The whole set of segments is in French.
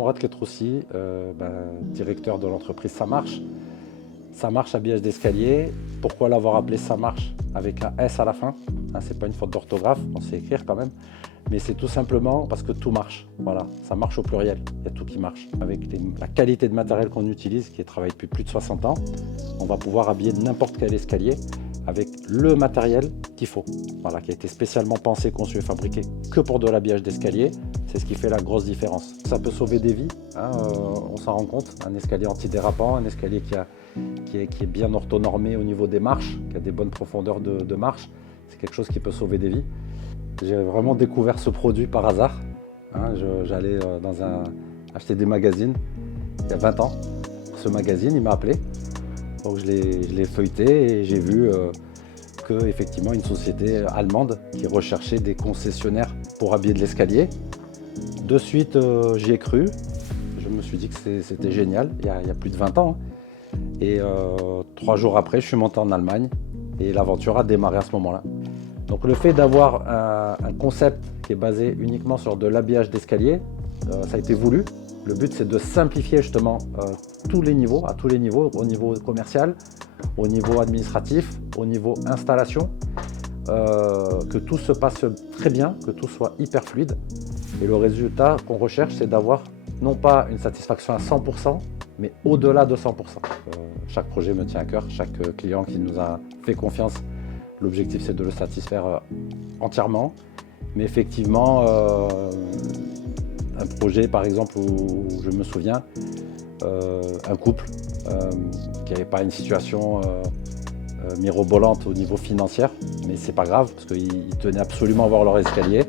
Mourad Ketroussi, directeur de l'entreprise Ça Marche. Ça Marche, habillage d'escalier. Pourquoi l'avoir appelé Ça Marche avec un S à la fin? C'est pas une faute d'orthographe, on sait écrire quand même. Mais c'est tout simplement parce que tout marche. Voilà, ça marche au pluriel, il y a tout qui marche. Avec la qualité de matériel qu'on utilise, qui est travaillé depuis plus de 60 ans, on va pouvoir habiller n'importe quel escalier avec le matériel qu'il faut. Voilà, qui a été spécialement pensé, conçu et fabriqué que pour de l'habillage d'escalier. C'est ce qui fait la grosse différence. Ça peut sauver des vies, on s'en rend compte. Un escalier antidérapant, un escalier qui est bien orthonormé au niveau des marches, qui a des bonnes profondeurs de marche. C'est quelque chose qui peut sauver des vies. J'ai vraiment découvert ce produit par hasard. J'allais acheter des magazines il y a 20 ans. Ce magazine, il m'a appelé. Donc je l'ai feuilleté et j'ai vu qu'effectivement une société allemande qui recherchait des concessionnaires pour habiller de l'escalier. De suite, j'y ai cru. Je me suis dit que c'était génial, il y a plus de 20 ans. Et 3 jours après, je suis monté en Allemagne et l'aventure a démarré à ce moment-là. Donc le fait d'avoir un concept qui est basé uniquement sur de l'habillage d'escalier, ça a été voulu. Le but, c'est de simplifier justement tous les niveaux, à tous les niveaux, au niveau commercial, au niveau administratif, au niveau installation, que tout se passe très bien, que tout soit hyper fluide. Et le résultat qu'on recherche, c'est d'avoir non pas une satisfaction à 100%, mais au-delà de 100%. Chaque projet me tient à cœur, chaque client qui nous a fait confiance, l'objectif c'est de le satisfaire entièrement. Mais effectivement, un projet par exemple où je me souviens, un couple qui n'avait pas une situation mirobolante au niveau financier, mais c'est pas grave parce qu'ils tenaient absolument à voir leur escalier.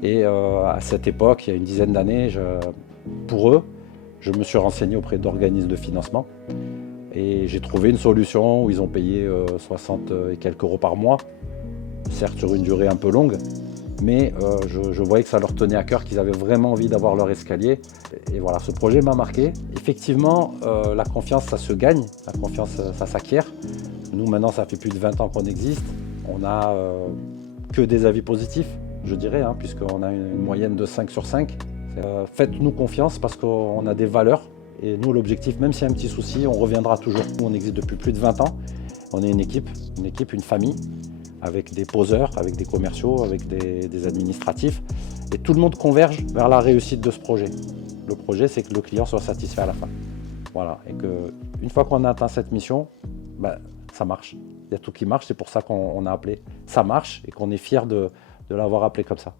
Et à cette époque, il y a une dizaine d'années, pour eux, je me suis renseigné auprès d'organismes de financement et j'ai trouvé une solution où ils ont payé 60 et quelques euros par mois, certes sur une durée un peu longue, mais je voyais que ça leur tenait à cœur, qu'ils avaient vraiment envie d'avoir leur escalier. Et voilà, ce projet m'a marqué. Effectivement, la confiance, ça se gagne, la confiance, ça s'acquiert. Nous, maintenant, ça fait plus de 20 ans qu'on existe. On n'a que des avis positifs, je dirais, puisqu'on a une moyenne de 5 sur 5. Faites-nous confiance parce qu'on a des valeurs. Et nous, l'objectif, même s'il y a un petit souci, on reviendra toujours. Nous, on existe depuis plus de 20 ans. On est une équipe, une famille, avec des poseurs, avec des commerciaux, avec des administratifs. Et tout le monde converge vers la réussite de ce projet. Le projet, c'est que le client soit satisfait à la fin. Voilà. Et qu'une fois qu'on a atteint cette mission, ça marche. Il y a tout qui marche. C'est pour ça qu'on a appelé Ça Marche et qu'on est fiers de l'avoir appelé comme ça.